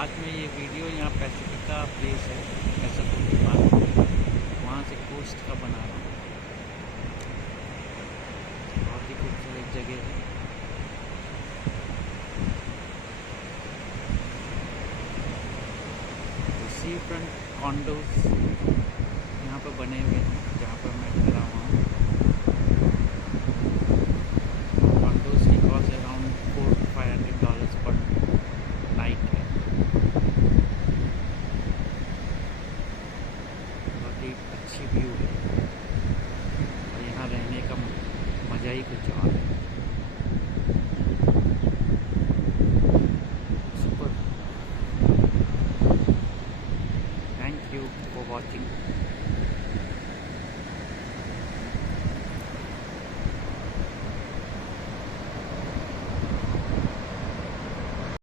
आज मैं ये वीडियो यहाँ पैसिफिक का प्लेस है पैसिफिक पार्क, वहाँ से कोस्ट का बना रहा हूँ। बहुत ही खूबसूरत जगह है। सी फ्रंट कॉन्डोज यहाँ पर बने हुए हैं जहाँ पर मैं